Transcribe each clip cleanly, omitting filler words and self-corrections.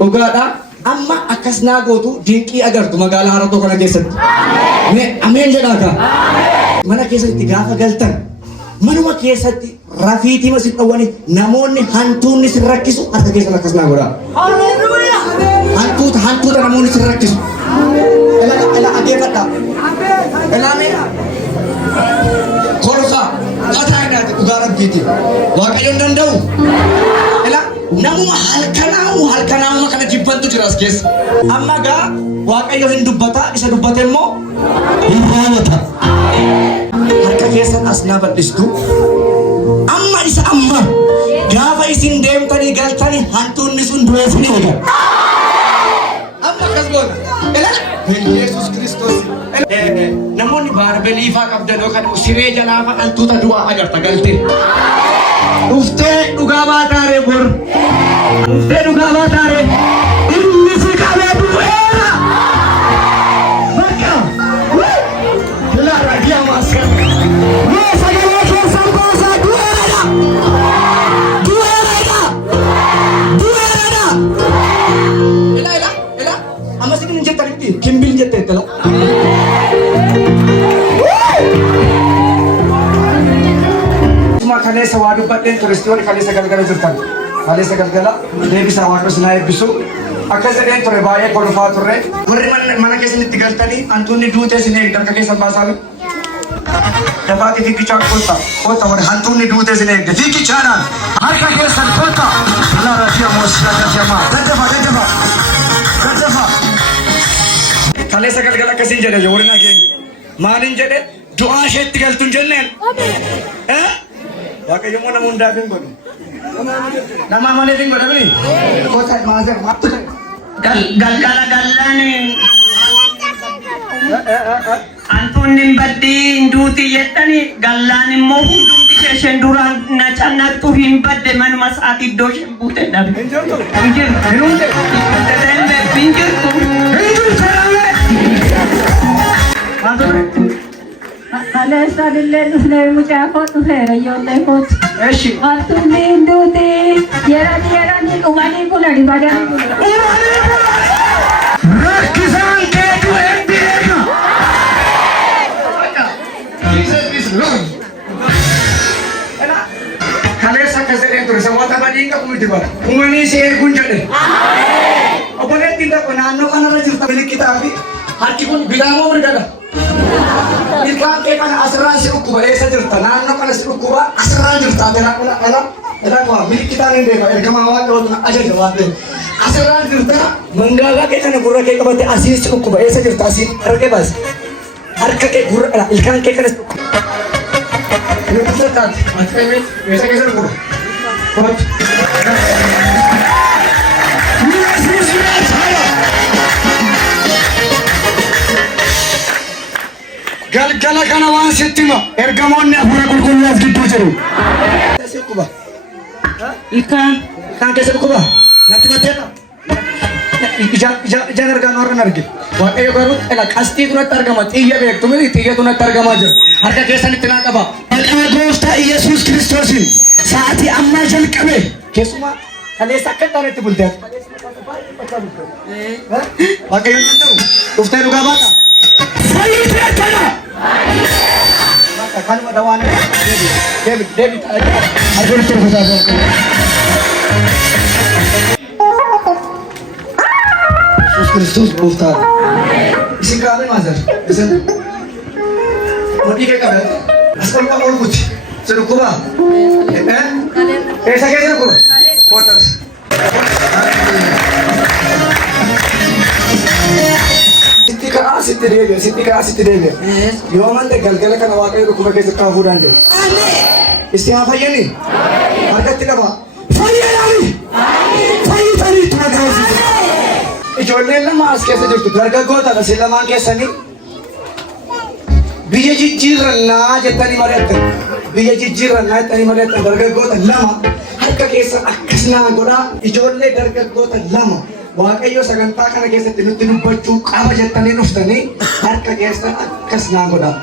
Dhugaadha. Amma akkas naa gootu dinqii agartu magaalaa Haratoo kana keessatti. Ameen jedhaa kaa. Mana keessatti gaafa galtan manuma keessatti rafiitii masin dhawwani namoonni hantuunni sin rakkisu harka keessan akkas naa godhaa. Hantuuta namoonni sin rakkisu. Ela adeemadha. Elaamee. Korosaa. Qataa inaati dhugaa rabbiiti. Waaqayyoon danda'u. Ela namuma halkanaa'uma kana jibbantu jira as keessa. Amma gaa Waaqayyo hin dubbata isa dubbate immoo hin raawwata. Harka keessan as naa bal'istu. Amma isa amma gaafa isin deemtanii galtanii hantuunni sun du'ee isin eega. Amma akkas goona. Ela Yesuus Kiristoos. Namoonni baarbeliifaa qabdan yookaan siree jalaafa hantuuta du'aa agarta galtee. Dhuftee dhugaa baataaree bor. Dhuftee dhugaa baataaree. Inni si qabee du'eera. Bakka. Laara diyaama askar. Mee sagalee keessan baasaa du'eera. Du'eera. Du'eera. Ela. Amma si hin jettanitti kimbil jettee tala. Kaleessa waa dubbadheen turistoonni kaleessa galgala jirtan. Kaleessa galgala deebisaa Waaqayyo sinaa eebbisu. Akkas jedheen ture baay'ee kolfaa turre. Warri mana keessanitti galtanii hantuunni duutee sin eegdi harka keessan baasaa. Dafaatii fiigichaa koota warri hantuunni duutee sin eegdi. Fiigichaadhaan harka keessan koota. Laara diyamoos jajajamaa. Daddafa. Kaleessa galgala akkasiin jedhe warri nageenya. Maaliin jedhe du'aa isheetti galtuun jenneen. Waaqayyo immoo nama hundaaf hin godhu. Nama amaniif hin godhamini. Koota maazir maattu. Galgala galani. Hantuunni hin baddii hin duuti jettani gallaan immoo hundumti isheen duraan na cannattu hin badde manuma isaati iddoo isheen buute dhabe. Hin jirtu. Kaleessa illee dhufnee mucaa koo dhufeera ijoollee kooti. Eeshi. Hantuunni hin duuti yeranii dhumanii bulani badanii bulani. Rakkisaan keetu hin beeka. Jesus is Lord. Kaleessa akkas jedheen ture sabaata badii qabu miti bara. Uumanii si eeguun jedhe. Obboleettiin tokko naannoo kanarra jirta bilikitaa fi harki kun bitaa moo mirgadha? Ilkaan kee kana asirraan si dhukkuba eessa jirta? Naannoo kana si dhukkuba asirraan jirta. Edaa kuwa bilikitaan hin beeka ergamaa Waaqayyoo na ajaja waan ta'eef. Asirraan jirta mangaagaa kee kana gurra kee qabatte asii si dhukkuba eessa jirta? Asii harka kee baasi. Harka kee gurra ilkaan kee kana si dhukkuba. Inni kutaa taate ati kee eessa keessa dhukkuba? Kooti. Galgala kana waan sitti hima ergamoonni hafuura qulqulluu as gidduu jiru. Ilkaan keessa dhukkuba. Natti mateera. Ijaan argaa noorran arge. Waaqayyo garuu qasxiitu natti argama. Xiyya beektu miti xiyyatu natti argamaa jira. Harka keessanitti naa qaba. Maqaa gooftaa Yesuus Kiristoosiin sa'aatii ammaa jalqabe. Keessumaa kaleessa akka taanetti bultee. Waaqayyo danda'u dhuftee dhugaa baata. Fayyitee kana. Kanuma dawaan deebi argoonitti rukutaa jira. Yesuus Kiristoos gooftaadha. Isin kaa'ame maasar. Isin mudhii kee qabate as ol qabu olbuti. Si dhukkubaa? Eessa keessa dhukkuba? Kootas. Sitti deebi'a. Yoo mante galgala kana Waaqayyo dhukkuba keessatti hafuu danda'a. Isti haa fayyani. Harkatti qaba. Fayyadani. Fayyitanii itti magaasisu. Ijoolleen lama as keessa jirtu dargaggootadha si lamaan keessanii. Biyya jijjiirrannaa jettanii mari'attan. Biyya jijjiirrannaa jettanii mari'attan dargaggoota lama harka keessa akkas naa godhaa ijoollee dargaggoota lama. Waaqayyo sagantaa kana keessatti nutti dubbachuu qaba jettanii dhuftanii harka keessan akkas naa godhaa.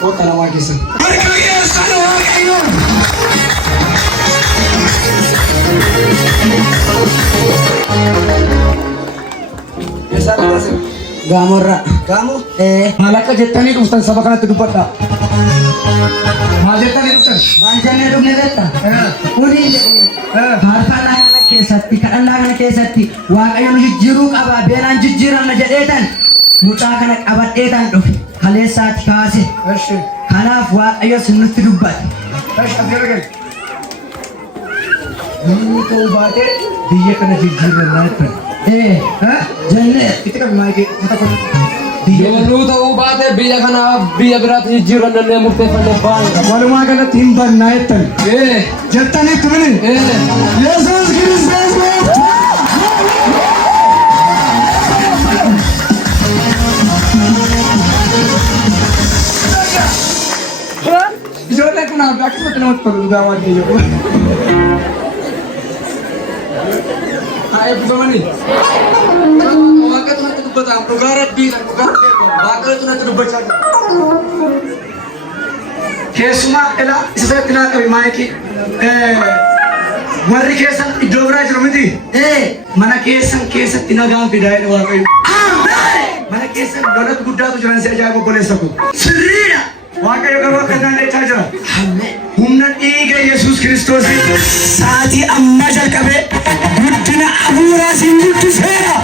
Goota lamaa keessan. Harka keessan Waaqayyo! Eessa bitas? Gaamorraa. Gaamoo? Maal akka jettanii dhuftan saba kanatti dubbadhaa. Maal jettanii dhuftan? Maal jennee dhufne beektaa? Kuni faarfannaa kana keessatti, kadhannaa kana keessatti Waaqayyo nu jijjiiruu qaba, beelaan jijjiiramna jedheetan mucaa kana qabadheetan dhufe kaleessaati kaase. Eshi. Kanaaf Waaqayyo nutti dubbate. Eshi asirra gali. Namni ta'uu baatee biyya kana jijjiirannaa jettan. Jennee Itti qabi maayikii mata kun. Yoonuu ta'uu baate biyya kanaaf biyya biraatti jijjiirannee murteeffannee baanudha. Walumaa galatti hin bannaa jettan. Jettanitti mini. Yesuus Kiristoos gooftaa. Ijoollee kanaaf akkasumatti namatti tolu dhugaa waaqayyo. Haa eebbifamanii. Waaqatu natti dubbata. Dhugaa rabbiidha. Dhugaa Waaqayyotu natti dubbachaa jira. Keessumaa ilaa isa sanatti naa qabi maayikii. Warri keessan iddoo biraa jiru miti. Mana keessan keessatti nagaan fidaa jedhe waaqayyo. Mana keessan lolatu guddaatu jiran si ajaa'iba obboleessa koo. Sirriidha. Waaqayyo garuu akka isaan jechaa jira. Humna dhiiga Yesuus Kiristoos sa'aatii ammaa jalqabee guddina hafuuraa siin guddiseera.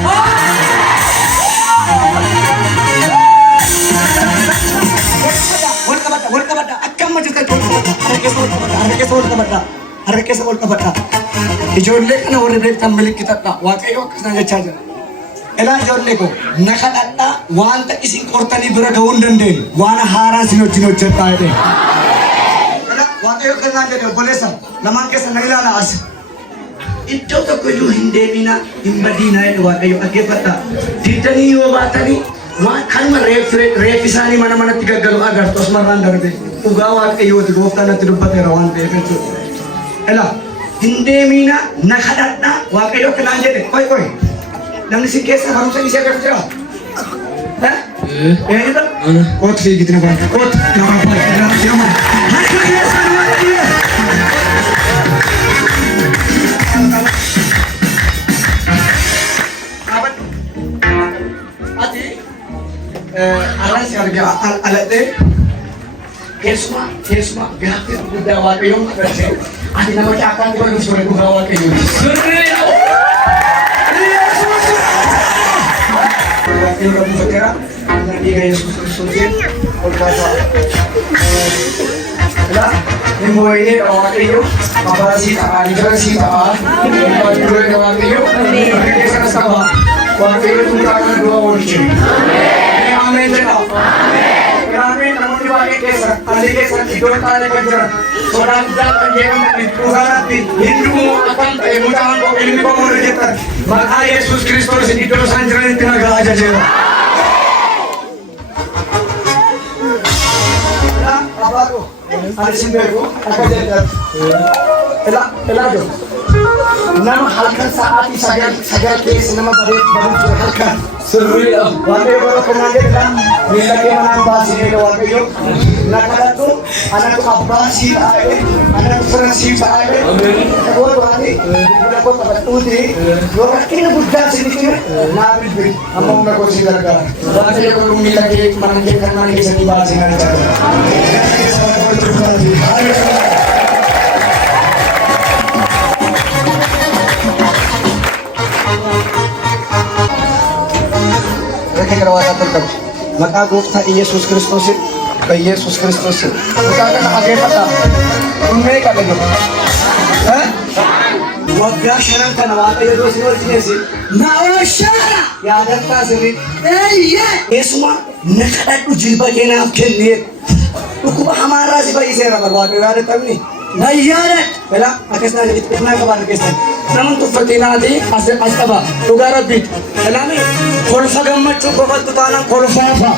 Wal qabadha. Akka amma jirtan harka keessa wal qabadha. Ijoollee kana warri beektan milikkitadha. Waaqayyo akkasaan jechaa jira. Ilaa ijoollee koo na kadhadhaa wanta isin qortanii bira gahuu hin dandeenye waan haaraa isin wajjin hojjedhaa jedhee. Waaqayyo akkasaan jedhe obboleessa lamaan keessa na ilaala as. iddoo tokko iyyuu hin deemina, hin badinaa jedhe Waaqayyo dhaggeeffadhaa. Diddanii yoo baatanii waan kanuma reeffi isaanii mana manatti gaggalu agartu asumarraan darbe. Dhugaa Waaqayyooti gooftaan natti dubbateera waan ta'eef jechuudha. Ilaa hin deemina na kadhadhaa waaqayyo akkanaan jedhe. Qoy. Namni si keessa barumsa ishee agartu jira. Eenyudha? Kooti fiigiti na baata. Kooti nama baata. Harka keessa nama dhiye. Ati alas argaa aladhee keessumaa gaaffii guddaa waaqayyoon agarsiise. Ati nama caakaan dura nuuf ture dhugaa waaqayyoon. Waaqayyo rabbi fakkeera dhiiga Yesuus Kiristoosiin ol kaasaa. Ilaa immoo inni waaqayyo abbaa sii ta'aa, jara sii ta'aa, duree waaqayyo akka keessanas qaba. Waaqayyo tuutaa kana du'a oolche. Ameen jedha. Ameen namoonni baay'ee keessa alii keessatti iddoo taa'anii kan jiran sodaa guddaa kan jedhamu dhugaatti hindumuu akkam ta'e mucaan koo ilmi koo warra jettan maqaa Yesuus Kiristoos iddoo isaan jiranitti nagaa ajajeera. Abaadho ani sin beeku akka jedhatu ilaa jiru. Nama halkan sa'aatii sagal keessa nama bareedu halkan sirriidha. Waaqayyo bara kanaan jedha miila kee manaan baasinee waaqayyo na kadhadhu anatu abbaa sii ta'ee anatu fira sii ta'ee goota ati bilbila koo qabadhuuti yoo rakkina guddaa sinifine naa bilbili amma humna koo sii gargaara. Waaqayyo garuu miila kee mana kee kan mana keessatti baasinee jaalladha. Maqaa gooftaa Iyesuus Kiristoosiin Iyesuus Kiristoosiin mucaa kana akeeffadhaa ummee qaba jiru. Waggaa shanan kana waaqayyo doosin wajjineesi na oolchaara yaadattaa sirrii keessumaa na kadhadhu jilba keenaaf kennee dhukkuba hamaarraa si fayyiseera waaqayyo yaadatamni. Nayyaadha. Bela akkasuma itti dhufnaa qabaatu keessan. Namoonni tuffatinaati as qaba. Dhugaa rabbiiti. Belaani kolfa gammachuu qofatu taanaan kolfaafa.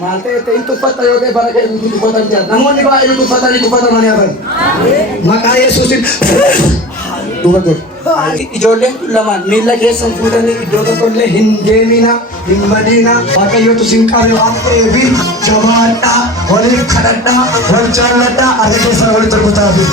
Maal ta'e hin tuffatta yoo ta'e bara kee nuti tuffatan jira. Namoonni baay'ee tuffatamanii hafan. Maqaa Yesuusin duuba dur. Ijoolleen kun lamaan miila keessan fuudhanii iddoo tokkollee hin deemina, hin badina. Waaqayyootu sin qabe waan ta'eef jabaadhaa, waliif kadhadhaa, wal jaalladhaa, harka keessan walitti rukutaafi.